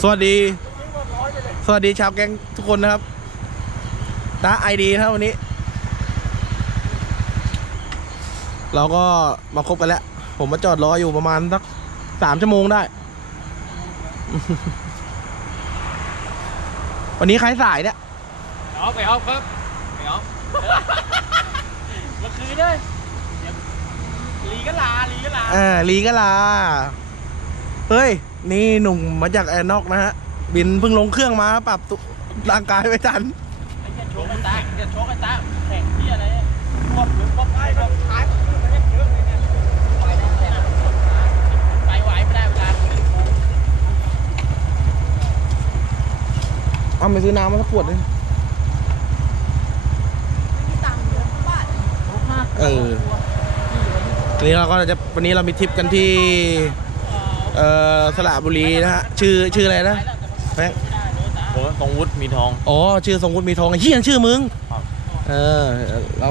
สวัสดี สวัสดีชาวแก๊งทุกคนนะครับตาไอดีนะครับวันนี้ เราก็มาคบกันแล้ว ผมมาจอดรออยู่ประมาณสักสามชั่วโมงได้ วันนี้ใครสายเนี่ยออฟไปออฟครับไปออฟเมื่อคืนด้วยเดี๋ยวลีก็ลาลีก็ลาอ่าลีก็ลา เฮ้ย นี่หนุ่มมาจากแอนนอกนะฮะ บินเพิ่งลงเครื่องมาปรับตัวร่างกายไม่ทันไอ้เหี้ยโชกไอ้ตาเดี๋ยวโชกไอ้ตาแข่งที่อะไรควบหรือควบไปควบท้ายมันเยอะเลยเนี่ยไปได้แต่ไปไหวไม่ได้เวลาเล่นโค้งเอาไปซื้อน้ำมาสักขวดเลยเออวันนี้เราก็จะวันนี้เรามีทริปกันที่ เอ่อสระบุรีนะฮะชื่อชื่ออะไรนะแม่งผมตรงวุฒิมีทอง อ๋อชื่อทรงวุฒิมีทองไอ้เฮียชื่อมึงครับ เออเรา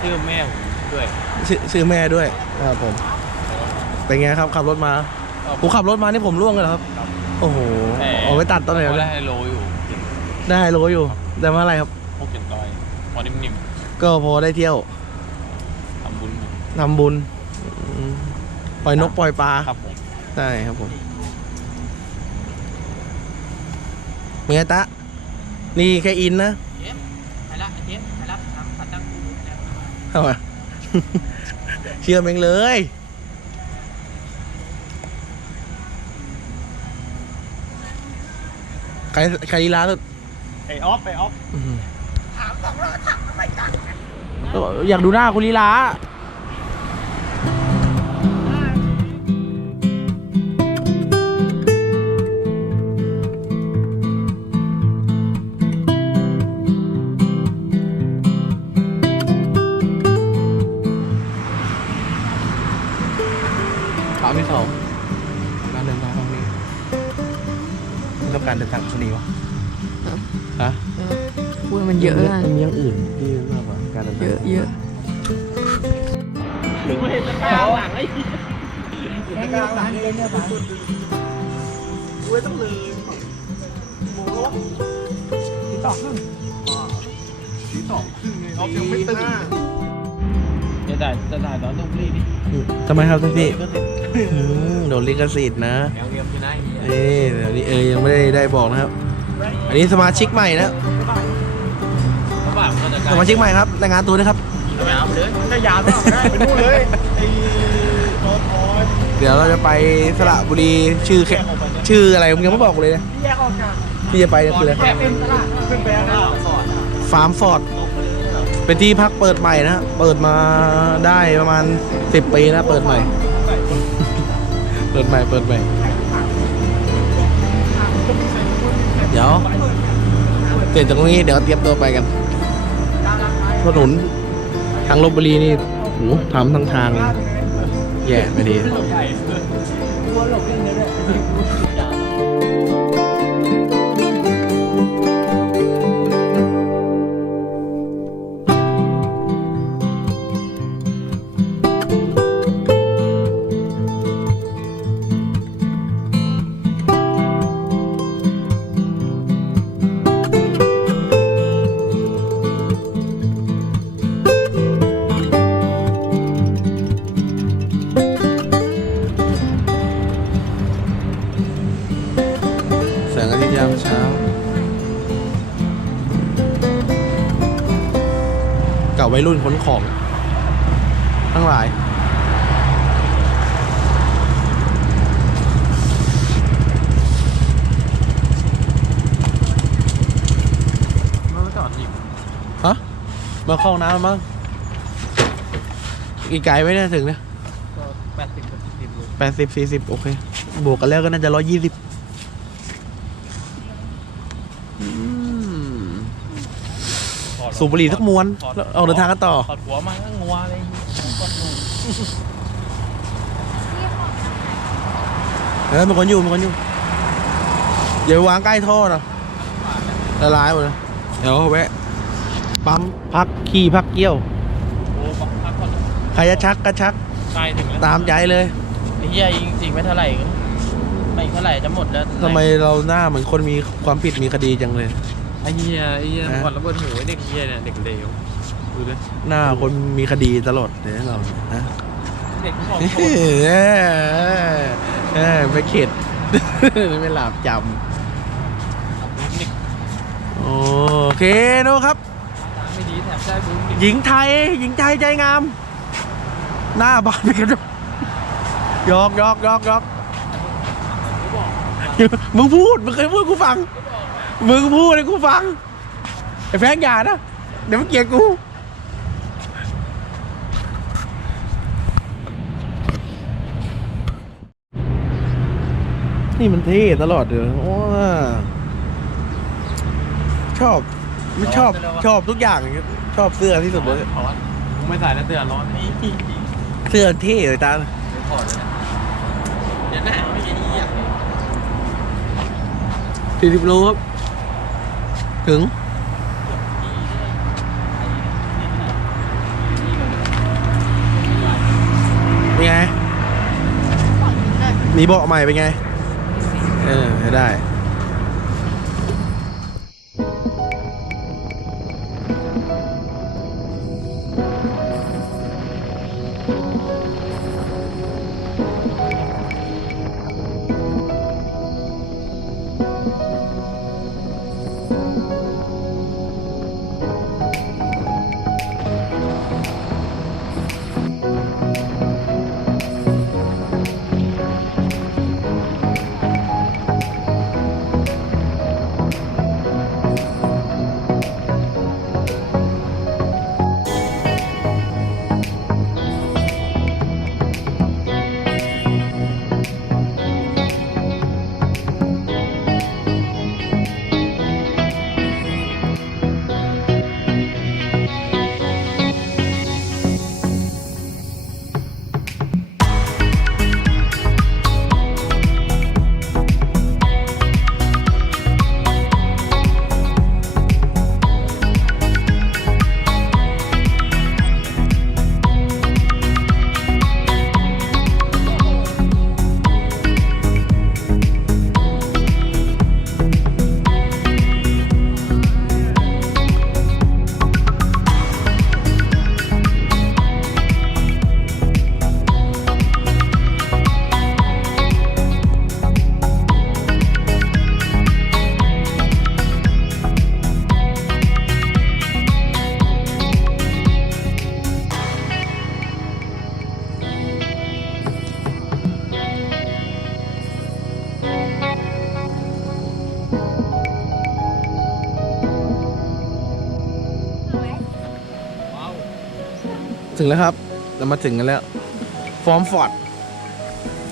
ชื่อแม่ผมด้วยชื่อชื่อแม่ด้วยครับผมเป็นไงครับขับรถมาผมขับรถมานี่ผมร่วงเลยเหรอครับ โอ้โหเอาไปตัดตอนไหนเขาวะได้เนี่ยไฮโลอยู่ได้โลอยู่ แต่มาอะไรครับ พวกเก่งดอยพอนิ่มก็พอได้เที่ยวๆทำบุญทำบุญอืม ปล่อยนกปล่อยปลาครับผมใช่ครับผมเมียตะ นี่แค่อินนะเจ๊ไปละเจ๊ไปละทำผัดตั้งคู่แล้วเอามาเชื่อมเองเลยใครใครลีลาสุดไปออฟไปออฟอื้อหืออยากดูหน้าคุณลีลา หลังเลยเนี่ยผมเว้ยต้องลืมหมูรบสีสองครึ่งสีสองครึ่งไงเลยยังไม่ตื่นจะได้จะได้ตอนต้องรีบดิทำไมครับท่านพี่โดนลิขสิทธิ์นะเอ้ยเดี๋ยวนี้เออยังไม่ได้ได้บอกนะครับ อันนี้สมาชิกใหม่นะสมาชิกใหม่ครับรายงานตัวด้วยครับยาวเลยถ้ายาวก็ได้ไปนู่นเลย เดี๋ยวเราจะไปสระบุรีชื่อแค่ชื่ออะไรผมยังไม่บอกเลยนะแยกออกจากที่จะไปเนี่ยคืออะไรแค่เป็นตลาดขึ้นไปแล้วก่อนฟาร์มฟอร์ดเป็นที่พักเปิดใหม่นะเปิดมาได้ประมาณสิบปีนะเปิดใหม่ เปิดใหม่เปิดใหม่ เดี๋ยวเสร็จจากตรงนี้เดี๋ยวเตรียมตัวไปกันถนนทางลบบุรีนี่โหทำทั้งทาง แย่ไม่ดีแสงอาทิตย์ ยามเช้าเก่าวัยรุ่นขนของทั้งหลาย มันจอดอีกฮะ มาเข้าห้องน้ำมั้ง อีกไกลไหมเนี่ยถึงเนี่ยก็แปดสิบกับสิบเลยแปดสิบสี่สิบโอเค บวกกันแล้วก็น่าจะร้อยยี่สิบ สูบบุหรี่สักมวนแล้วออกเดินทางกันต่อ ถอดหัวมาก็งัวเลยกดหนูเออมีคนอยู่มีคนอยู่อย่าไปวางใกล้ท่อนะละลายหมดเลยเดี๋ยวแวะปั๊มพักขี้พักเกี้ยว โอ้พักผ่อนใครจะชักก็ชัก ใกล้ถึงแล้วตามใจเลย ไอ้เหี้ยจริงๆไม่เท่าไหร่ ไม่เท่าไหร่จะหมดแล้วทำไมเราหน้าเหมือนคนมีความผิดมีคดีจังเลย ไอ้เหี้ยไอ้เหี้ยฮะก่อนระเบิดหูไอ้เด็กเหี้ยเนี่ยเด็กเลวดูดิหน้าคนมีคดีตลอดเลยเราฮะเด็กของเฮ้ยเอ้ยเอ้ยไม่เข็ด ไม่หลับจำโอเคนะครับ ไม่ดีแถมได้บูมหญิงไทย หญิงไทยใจงาม หน้าบานไปกันยอกยอกยอกยอก มึงพูด มึงเคยพูดกูฟัง มึงพูดให้กูฟัง ไอ้แฟงอย่านะ เดี๋ยวมึงเกลียดกูนี่มันเท่ตลอดเลยโอ้ชอบไม่ชอบชอบทุกอย่าง ชอบเสื้อที่สุดเลยถอดมึงไม่ใส่แล้วเตือนร้อนนี่เสื้อเท่เลยตาไม่ถอดเลยเดี๋ยวหน้าไม่ใช่เหี้ย สี่สิบโลครับ ถึง เป็นไง มีเบาะใหม่เป็นไง เออได้ แล้วครับ เรามาถึงกันแล้ว ฟอร์มฟอร์ด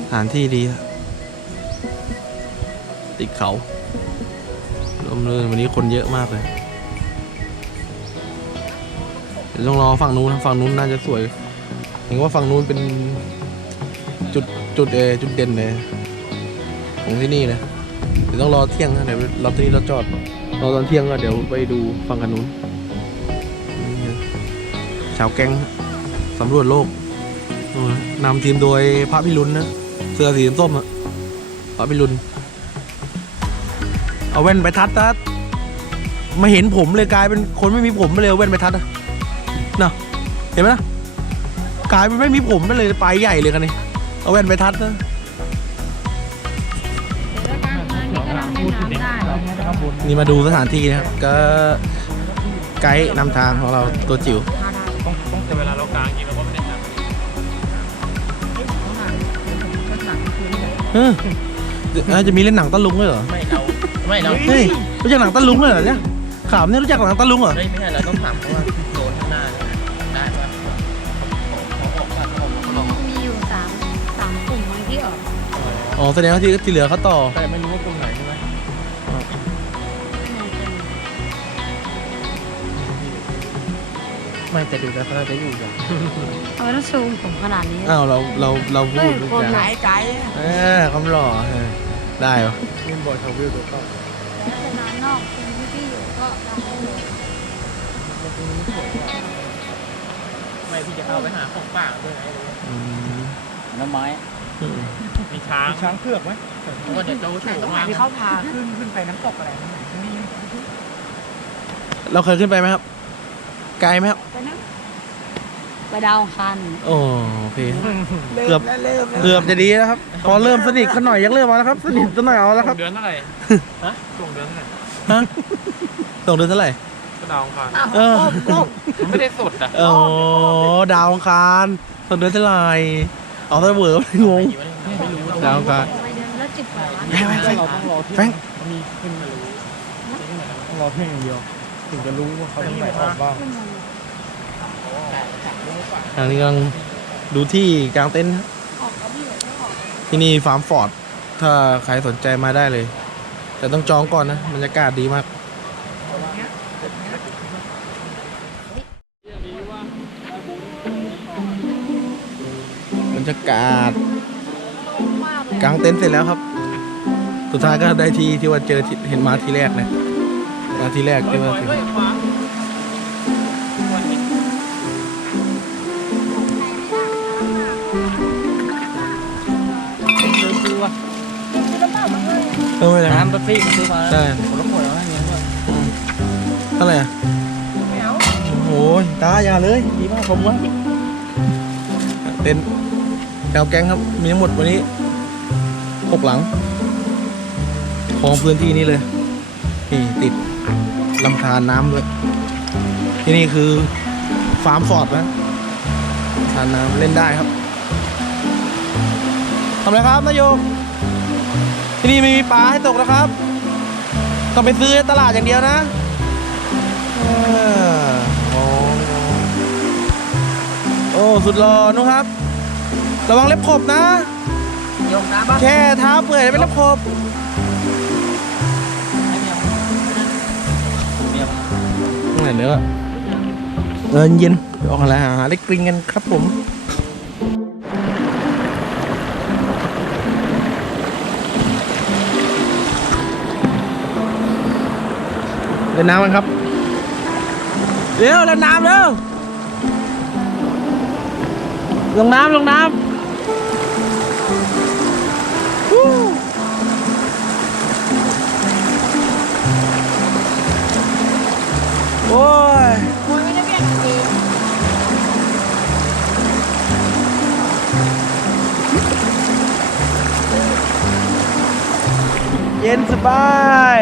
สถานที่ดี ติดเขาลมเลยวันนี้คนเยอะมากเลยเดี๋ยวต้องรอฝั่งนู้นนะฝั่งนู้นน่าจะสวยเห็นว่าฝั่งนู้นเป็นจุดจุดเอจุดเด่นเลยของที่นี่นะเดี๋ยวต้องรอเที่ยงนะเดี๋ยวเราที่นี่เราจอดรอตอนเที่ยงก็เดี๋ยวไปดูฝั่งกันนู้นชาวแก๊ง สำรวจโลกนู่นนะนำทีมโดยพระพิรุณนะ เสื้อสีส้มอะพระพิรุณเอาแว่นไปทัดนะไม่เห็นผมเลยกลายเป็นคนไม่มีผมไปเลยเอาแว่นไปทัดอะน่ะเห็นไหมนะกลายเป็นไม่มีผมไปเลยไปใหญ่เลยกันนี่เอาแว่นไปทัดนะนี่มาดูสถานที่นะครับก็ไกด์นำทางของเราตัวจิ๋วต้องต้องแต่เวลา เออเอ้ยจะมีเล่นหนังตะลุงด้วยเหรอ ไม่เราไม่เราเฮ้ยรู้จักหนังตะลุงด้วยเหรอเนี่ยขามเนี่ยรู้จักหนังตะลุงเหรอ เฮ้ยไม่ใช่เราต้องถามเขาว่าโดนข้างหน้าได้ปะเขาบอกว่าเขาบอกว่าเขาลองมีอยู่สามสามกลุ่มมั้งที่ออกอ๋อแสดงว่าที่ที่เหลือเขาต่อแต่ไม่รู้ว่ากลุ่มไหน ไหมไม่แต่ดูแล้วเขาจะอยู่อย่างเอาไว้ต้องซูมผมขนาดนี้อ้าวเราเราเราพูเฮ้ดยทุกคนอย่างไหนไกลเออคำหล่อเออได้ปะนี่บอยทาววิวตัวเข้าแล้วจะนอนนอกคุณพี่อยู่ก็ทำได้เลยไม่พี่จะเข้าไปหาของป่าด้วยไงอืมน้ำไม้มีช้างช้างเผือกไหมเพราะว่าเดี๋ยวโจโฉตรงไหนมาที่เขาพาขึ้นขึ้นไปน้ำตกอะไรนั่นไหนนี่เราเคยขึ้นไปไหมครับ ไกลไหมครับไปนะไปดาวอังคันโอ้โอเค เกือบ เริ่มแล้วเกือบจะดีแล้วครับ พอเริ่มสนิทกันหน่อยยังเริ่มมาแล้วครับ สนิทกันหน่อยเอาแล้วคช่รัวบงเดือนเท่าไหร่ ฮะช่วงเดือนเท่าไหร่ฮะส่งเดือนเท่าไหร่ ก็ดาวอังคารเออมันไม่ได้สดอะโอ้ดาวอังคารส่งเดือนเท่าไหร่เอาแต่เวิร์บงง ไม่รู้ดาวอังคาร ไปเดือนละสิบกว่าล้านแฟงแฟงเราต้องรอที่แฟงมีขึ้นมารู้ต้องรอเพียงอย่างเดียว ถึงจะรู้ว่าเขาตรงไหนออกบ้างขึ้นมาอันนี้กำลังดูที่กลางเต็นท์ครับออกก็พี่เหลือไม่ออกที่นี่ฟาร์มฟอร์ด ถ้าใครสนใจมาได้เลย แต่ต้องจองก่อนนะบรรยากาศดีมากบรรยากาศมากเลยกลางเต็นท์เสร็จแล้วครับ สุดท้ายก็ได้ที่ที่ว่าเจอที่เห็นมาทีแรกนะ มาทีแรกที่ว่าถึงเฮ้ยขวาซื้อว่าเอไม่เป็นไรน้ำเป๊ปซี่ซื้อมาใช่คนละขวดเอาให้เงี้ยด้วยเท่าไหร่อะไม่เอาโอ้ยตาอย่าเลย ดีมากผมว่าเต็นแถวแก๊งครับ มีทั้งหมดวันนี้หกหลัง ของพื้นที่นี้เลย นี่ติด ลำธารน้ำด้วย ที่นี่คือฟาร์มฟอร์ดนะทานน้ำเล่นได้ครับทำอะไรครับนายโยมที่นี่ไม่มีปลาให้ตกนะครับ ต้องไปซื้อในตลาดอย่างเดียวนะเออโอ้โอ้ สุดหล่อนุครับ ระวังเล็บขบนะโยมน้ำบ้างแค่เท้าเปื่อยไม่เล็บขบ เมียตรงไหนเนื้อเออเย็นออกอะไรหาเล็กกริงกันครับผมเล่นน้ำกันครับเร็วเล่นน้ำเร็วลงน้ำลงน้ำ โอ้ยเย็นสบาย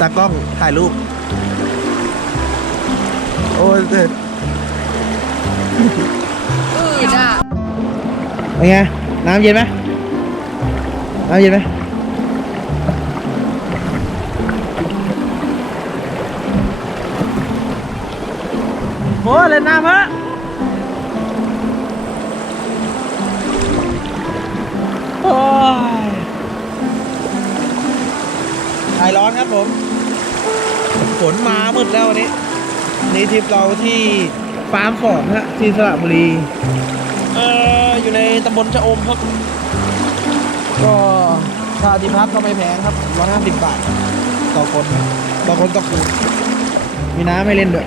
ตากล้องถ่ายรูป โอ้ยเด็ดอืดอะเป็นไง น้ำเย็นไหมน้ำเย็นไหมโอ้ยเล่นน้ำฮะโอ้ยหายร้อนครับผม ฝนมามืดแล้ววันนี้นี่ทริปเราที่ฟาร์มฟอร์ดฮะที่สระบุรีเอออยู่ในตำบลชะอมครับก็ค่าที่พักก็ไม่แพงครับร้อยห้าสิบบาท ต่อคนต่อคนต่อคืนมีน้ำให้เล่นด้วย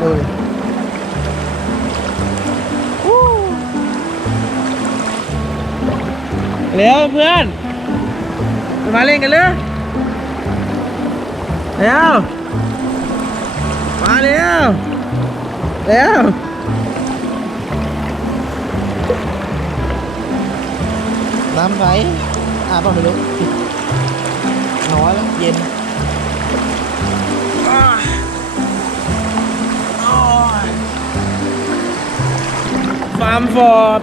ดูดิวู้เร็วเพื่อน มาเล่นกันเลย เร็วมาเร็วเร็วน้ำใสอาบเปล่าไม่รู้น้อยแล้วเย็นอ้ายโอ้ยฟาร์มฟอร์ด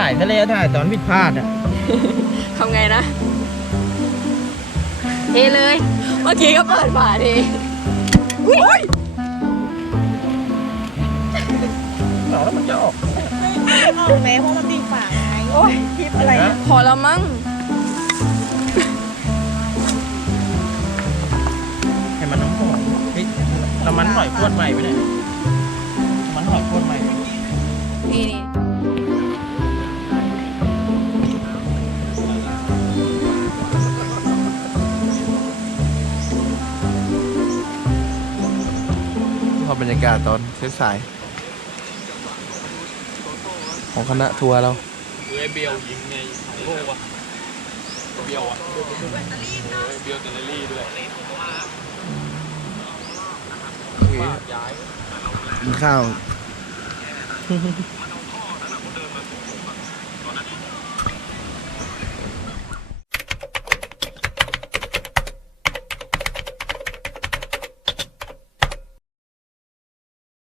ถ่ายทะเลถ่ายตอนผิดพลาดอะทำไงนะเทเลย เมื่อกี้ก็เปิดฝาเทอุ้ยแล้วมันจะออกออกแม้เพราะมันตีฝาไงโอ้ยคลิปอะไรเนี่ยพอแล้วมั้งให้มันน้ำหอมเฮ้ยน้ำมันหอยขวดใหม่ไปเนี่ย บรรยากาศตอนสายของคณะทัวร์เราเอ้ยเบียวยิงไงของโลกวะเบียวอะเบียวแกลเลอรี่ด้วยกินข้าว